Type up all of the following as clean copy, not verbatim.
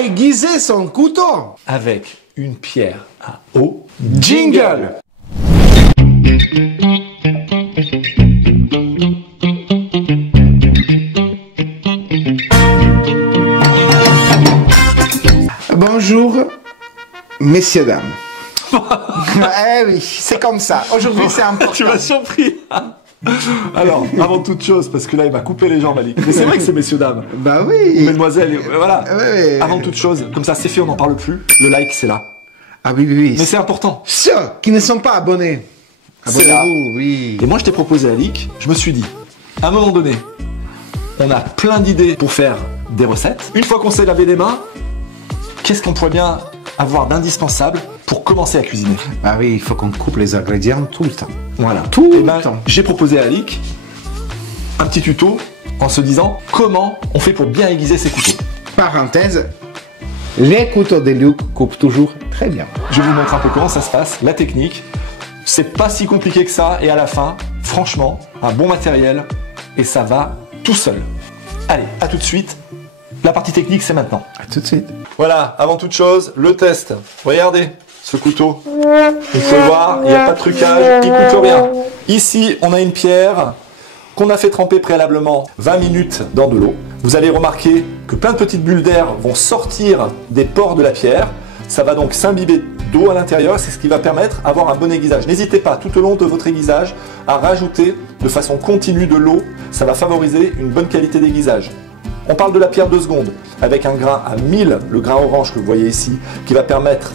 aiguiser son couteau avec une pierre à eau. Jingle! Bonjour, messieurs, dames. Eh oui, c'est comme ça. Aujourd'hui, c'est important. Tu m'as surpris. Alors, avant toute chose, parce que là, il m'a coupé les jambes, Alix. Mais c'est vrai que c'est messieurs, dames. Bah oui. Mesdemoiselles, voilà. Oui. Avant toute chose, comme ça, c'est fait, on n'en parle plus. Le like, c'est là. Ah oui. Mais c'est important. Ceux qui ne sont pas abonnés, C'est là. abonnez-vous, oui. Et moi, je t'ai proposé, Alix, je me suis dit, à un moment donné, on a plein d'idées pour faire des recettes. Une fois qu'on s'est lavé les mains, qu'est-ce qu'on pourrait bien avoir d'indispensable pour commencer à cuisiner? Bah oui, il faut qu'on coupe les ingrédients tout le temps. Voilà. Tout Et le temps. j'ai proposé à Alix un petit tuto en se disant comment on fait pour bien aiguiser ses couteaux. Parenthèse, les couteaux de Luc coupent toujours très bien. Je vous montre un peu comment ça se passe, la technique. C'est pas si compliqué que ça et à la fin, franchement, un bon matériel et ça va tout seul. Allez, à tout de suite. La partie technique, c'est maintenant. À tout de suite. Voilà, avant toute chose, le test. Regardez ce couteau. Vous pouvez voir, il n'y a pas de trucage, il ne coupe rien. Ici, on a une pierre qu'on a fait tremper préalablement 20 minutes dans de l'eau. Vous allez remarquer que plein de petites bulles d'air vont sortir des pores de la pierre. Ça va donc s'imbiber d'eau à l'intérieur, c'est ce qui va permettre d'avoir un bon aiguisage. N'hésitez pas tout au long de votre aiguisage à rajouter de façon continue de l'eau. Ça va favoriser une bonne qualité d'aiguisage. On parle de la pierre 2 secondes avec un grain à 1000, le grain orange que vous voyez ici, qui va permettre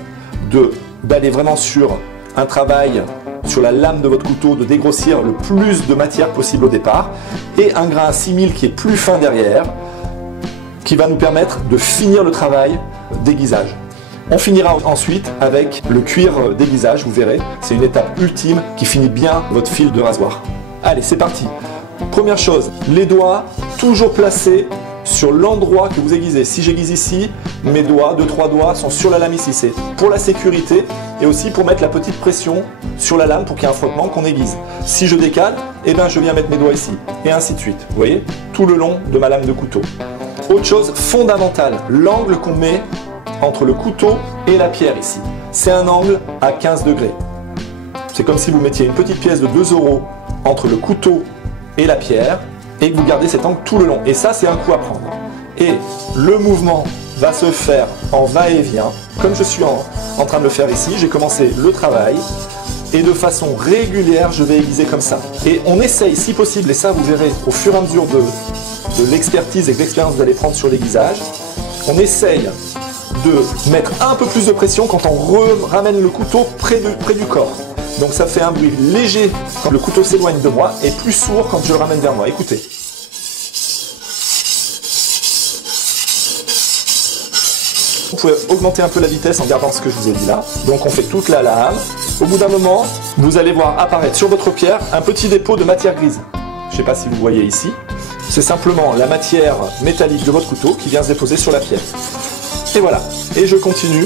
d'aller vraiment sur un travail sur la lame de votre couteau, de dégrossir le plus de matière possible au départ, et un grain à 6000 qui est plus fin derrière, qui va nous permettre de finir le travail d'aiguisage. On finira ensuite avec le cuir d'aiguisage, vous verrez, c'est une étape ultime qui finit bien votre fil de rasoir. Allez, c'est parti. Première chose, les doigts toujours placés sur l'endroit que vous aiguisez. Si j'aiguise ici, mes doigts, 2-3 doigts sont sur la lame ici. C'est pour la sécurité et aussi pour mettre la petite pression sur la lame pour qu'il y ait un frottement qu'on aiguise. Si je décale, eh bien je viens mettre mes doigts ici et ainsi de suite. Vous voyez, tout le long de ma lame de couteau. Autre chose fondamentale, l'angle qu'on met entre le couteau et la pierre ici. C'est un angle à 15 degrés. C'est comme si vous mettiez une petite pièce de 2 € entre le couteau et la pierre et que vous gardez cet angle tout le long. Et ça, c'est un coup à prendre. Et le mouvement va se faire en va-et-vient, comme je suis en train de le faire ici. J'ai commencé le travail et de façon régulière, je vais aiguiser comme ça. Et on essaye, si possible, et ça vous verrez au fur et à mesure de l'expertise et de l'expérience que vous allez prendre sur l'aiguisage, on essaye de mettre un peu plus de pression quand on ramène le couteau près du corps. Donc ça fait un bruit léger quand le couteau s'éloigne de moi et plus sourd quand je le ramène vers moi. Écoutez. Vous pouvez augmenter un peu la vitesse en gardant ce que je vous ai dit là. Donc on fait toute la lame. Au bout d'un moment, vous allez voir apparaître sur votre pierre un petit dépôt de matière grise. Je ne sais pas si vous voyez ici. C'est simplement la matière métallique de votre couteau qui vient se déposer sur la pierre. Et voilà. Et je continue.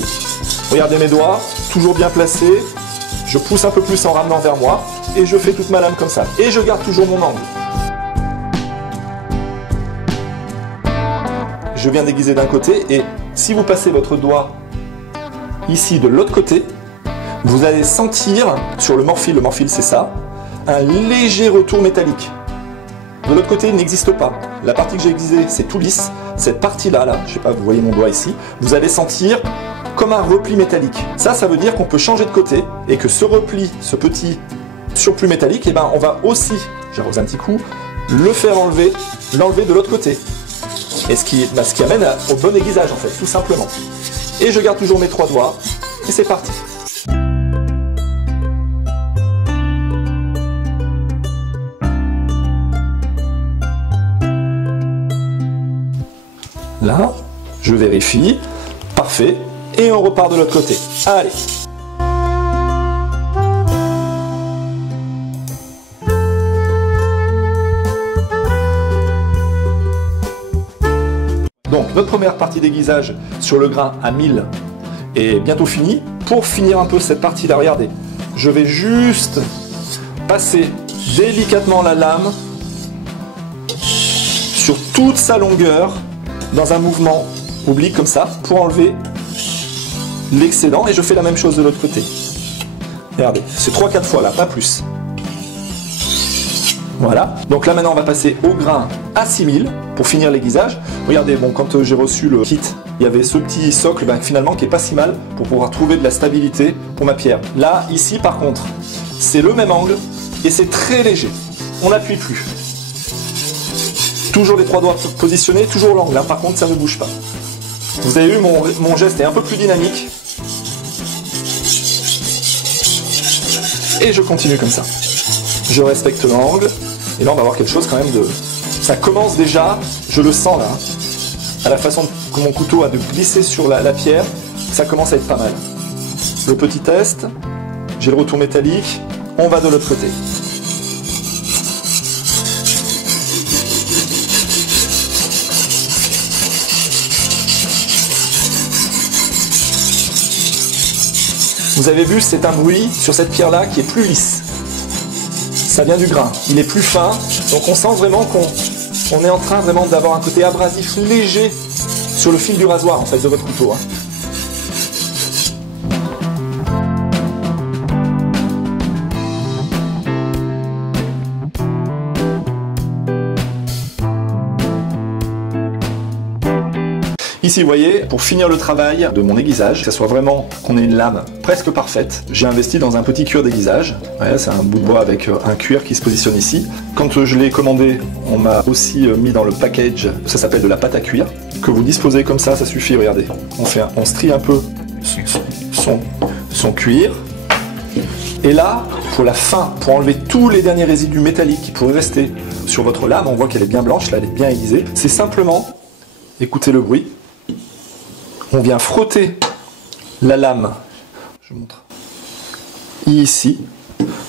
Regardez mes doigts, toujours bien placés. Je pousse un peu plus en ramenant vers moi et je fais toute ma lame comme ça. Et je garde toujours mon angle. Je viens d'aiguiser d'un côté et si vous passez votre doigt ici de l'autre côté, vous allez sentir sur le morphile c'est ça, un léger retour métallique. De l'autre côté, il n'existe pas. La partie que j'ai aiguisée, c'est tout lisse. Cette partie-là, je sais pas, vous voyez mon doigt ici, vous allez sentir comme un repli métallique. Ça veut dire qu'on peut changer de côté et que ce repli, ce petit surplus métallique, eh ben, on va aussi, j'arrose un petit coup, le faire l'enlever de l'autre côté. Et ce qui amène au bon aiguisage en fait, tout simplement. Et je garde toujours mes 3 doigts et c'est parti. Là, je vérifie, parfait. Et on repart de l'autre côté. Allez. Donc, notre première partie d'aiguisage sur le grain à 1000 est bientôt finie. Pour finir un peu cette partie-là, regardez, je vais juste passer délicatement la lame sur toute sa longueur dans un mouvement oblique comme ça pour enlever l'excédent et je fais la même chose de l'autre côté. Regardez, c'est 3-4 fois là, pas plus. Voilà, donc là maintenant on va passer au grain à 6000 pour finir l'aiguisage. Regardez, bon, quand j'ai reçu le kit, il y avait ce petit socle finalement qui est pas si mal pour pouvoir trouver de la stabilité pour ma pierre. Là, ici par contre, c'est le même angle et c'est très léger. On n'appuie plus. Toujours les 3 doigts positionnés, toujours l'angle, hein. Par contre ça ne bouge pas. Vous avez vu, mon geste est un peu plus dynamique. Et je continue comme ça. Je respecte l'angle. Et là on va avoir quelque chose quand même de... Ça commence déjà, je le sens là, hein, à la façon que mon couteau a de glisser sur la pierre, ça commence à être pas mal. Le petit test, j'ai le retour métallique, on va de l'autre côté. Vous avez vu, c'est un bruit sur cette pierre-là qui est plus lisse. Ça vient du grain. Il est plus fin, donc on sent vraiment qu'on est en train vraiment d'avoir un côté abrasif léger sur le fil du rasoir en fait de votre couteau. Hein. Ici, vous voyez, pour finir le travail de mon aiguisage, que ce soit vraiment qu'on ait une lame presque parfaite, j'ai investi dans un petit cuir d'aiguisage. Ouais, c'est un bout de bois avec un cuir qui se positionne ici. Quand je l'ai commandé, on m'a aussi mis dans le package, ça s'appelle de la pâte à cuire, que vous disposez comme ça suffit, regardez. On strie un peu son cuir. Et là, pour la fin, pour enlever tous les derniers résidus métalliques qui pourraient rester sur votre lame, on voit qu'elle est bien blanche, là elle est bien aiguisée, c'est simplement, écoutez le bruit, on vient frotter la lame, je vous montre, ici,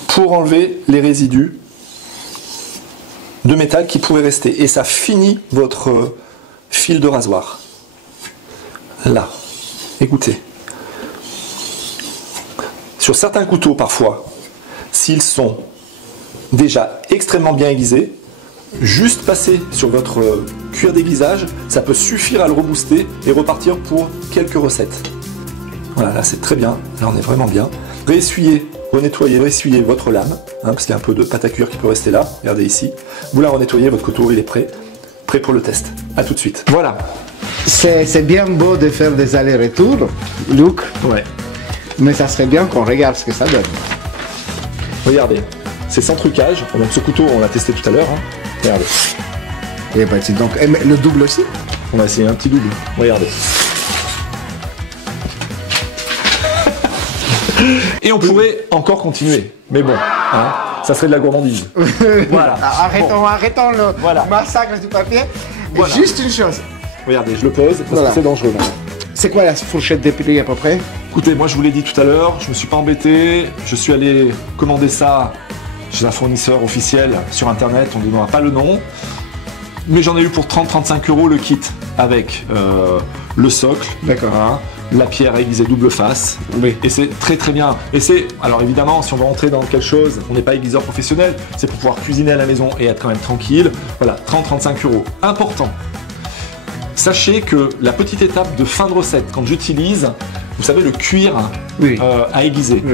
pour enlever les résidus de métal qui pourraient rester. Et ça finit votre fil de rasoir. Là, écoutez. Sur certains couteaux, parfois, s'ils sont déjà extrêmement bien aiguisés, juste passer sur votre cuir d'aiguisage, ça peut suffire à le rebooster et repartir pour quelques recettes. Voilà, là c'est très bien, là on est vraiment bien. Réessuyez, renettoyez, réessuyez votre lame, hein, parce qu'il y a un peu de pâte à cuire qui peut rester là, regardez ici. Vous la renettoyez, votre couteau il est prêt pour le test. A tout de suite. Voilà. C'est bien beau de faire des allers-retours, Luc. Ouais. Mais ça serait bien qu'on regarde ce que ça donne. Regardez, c'est sans trucage. Donc ce couteau, on l'a testé tout à l'heure. Hein. Regardez. Et bah, donc, le double aussi. On va essayer un petit double. Regardez. Et on pourrait encore continuer. Mais bon, hein, ça serait de la gourmandise. Voilà. Arrêtons le massacre du papier. Voilà. Juste une chose. Regardez, je le pose parce que c'est dangereux. C'est quoi la fourchette de prix à peu près? Écoutez, moi je vous l'ai dit tout à l'heure, je me suis pas embêté. Je suis allé commander ça chez un fournisseur officiel sur internet, on ne donnera pas le nom. Mais j'en ai eu pour 30-35 € le kit avec le socle, hein, la pierre aiguisée double face. Oui. Et c'est très très bien. Et c'est, alors évidemment, si on veut rentrer dans quelque chose, on n'est pas aiguiseur professionnel, c'est pour pouvoir cuisiner à la maison et être quand même tranquille. Voilà, 30-35 €. Important. Sachez que la petite étape de fin de recette, quand j'utilise, vous savez, le cuir à aiguiser,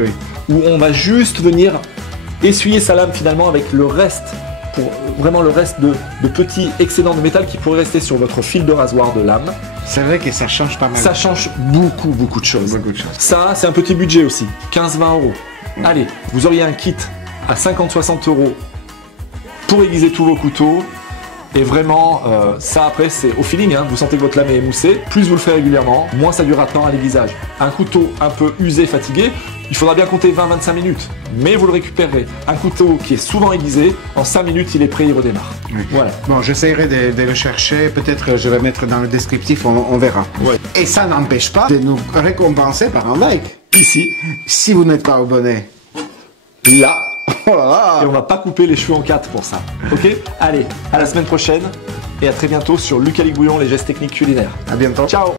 où on va juste venir essuyer sa lame finalement avec le reste, pour vraiment le reste de petits excédents de métal qui pourraient rester sur votre fil de rasoir de lame. C'est vrai que ça change pas mal. Ça change beaucoup de choses. Ça, c'est un petit budget aussi, 15-20 €. Allez, vous auriez un kit à 50-60 € pour aiguiser tous vos couteaux. Et vraiment, ça après c'est au feeling, hein. Vous sentez que votre lame est émoussée, plus vous le ferez régulièrement, moins ça durera de temps à l'aiguisage. Un couteau un peu usé, fatigué, il faudra bien compter 20-25 minutes, mais vous le récupérerez. Un couteau qui est souvent aiguisé, en 5 minutes il est prêt, il redémarre. Oui. Voilà. Bon, j'essaierai de le chercher, peut-être je vais mettre dans le descriptif, on verra. Ouais. Et ça n'empêche pas de nous récompenser par un like. Ici. Si vous n'êtes pas abonné. Là. Voilà. Et on va pas couper les cheveux en 4 pour ça. Ok? Allez, à la semaine prochaine et à très bientôt sur Luc Aligouillon, les gestes techniques culinaires. À bientôt. Ciao.